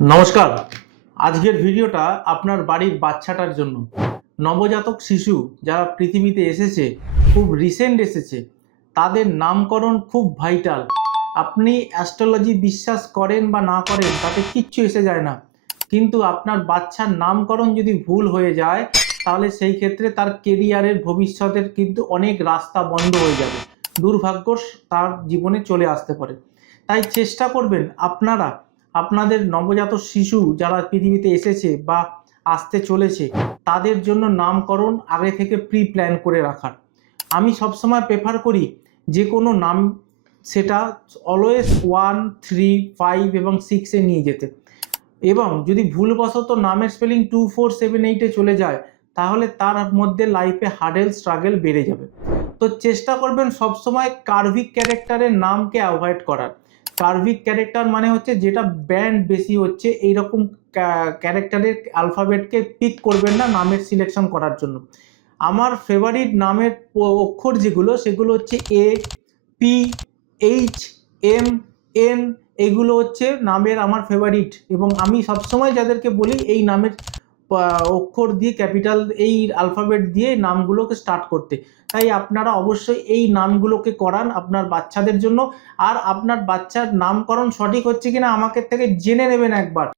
নমস্কার। আজকের ভিডিওটা আপনার বাড়ির বাচ্চাটার জন্য। নবজাতক শিশু যারা পৃথিবীতে এসেছে, খুব রিসেন্ট এসেছে, তাদের নামকরণ খুব ভাইটাল। আপনি অ্যাস্ট্রোলজি বিশ্বাস করেন বা না করেন তাতে কিচ্ছু এসে যায় না, কিন্তু আপনার বাচ্চার নামকরণ যদি ভুল হয়ে যায় তাহলে সেই ক্ষেত্রে তার কেরিয়ারের ভবিষ্যতের কিন্তু অনেক রাস্তা বন্ধ হয়ে যাবে, দুর্ভাগ্য তার জীবনে চলে আসতে পারে। তাই চেষ্টা করবেন আপনারা আপনাদের নবজাতক শিশু যারা পৃথিবীতে এসেছে বা আসতে চলেছে তাদের জন্য নামকরণ আগে থেকে প্রি প্ল্যান করে রাখার। আমি সবসময় প্রেফার করি যে কোনো নাম সেটা অলওয়েজ 1, 3, 5 এবং 6-এ নিয়ে যেতে, এবং যদি ভুলবশত নামের স্পেলিং 2, 4, 7, 8-এ চলে যায় তাহলে তার মধ্যে লাইফে হার্ডেল স্ট্রাগল বেড়ে যাবে। তো চেষ্টা করবেন সবসময় কার্ভিক ক্যারেক্টারের নামকে অ্যাভয়েড করার। কার্ভিক ক্যারেক্টার মানে হচ্ছে যেটা ব্যান্ড বেশি হচ্ছে এইরকম ক্যারেক্টারের অ্যালফাবেটকে পিক করবেন না নামের সিলেকশন করার জন্য। আমার ফেভারিট নামের অক্ষর যেগুলো সেগুলো হচ্ছে এ, পি, এইচ, এম, এন, এইগুলো হচ্ছে নামের আমার ফেভারিট, এবং আমি সবসময় যাদেরকে বলি এই নামের অক্ষর দিয়ে ক্যাপিটাল এই অ্যালফাবেট দিয়ে নামগুলোকে স্টার্ট করতে। তাই আপনারা অবশ্যই এই নামগুলোকে করান আপনার বাচ্চাদের জন্য। আর আপনার বাচ্চার নামকরণ সঠিক হচ্ছে কিনা আমাকে থেকে জেনে নেবেন একবার।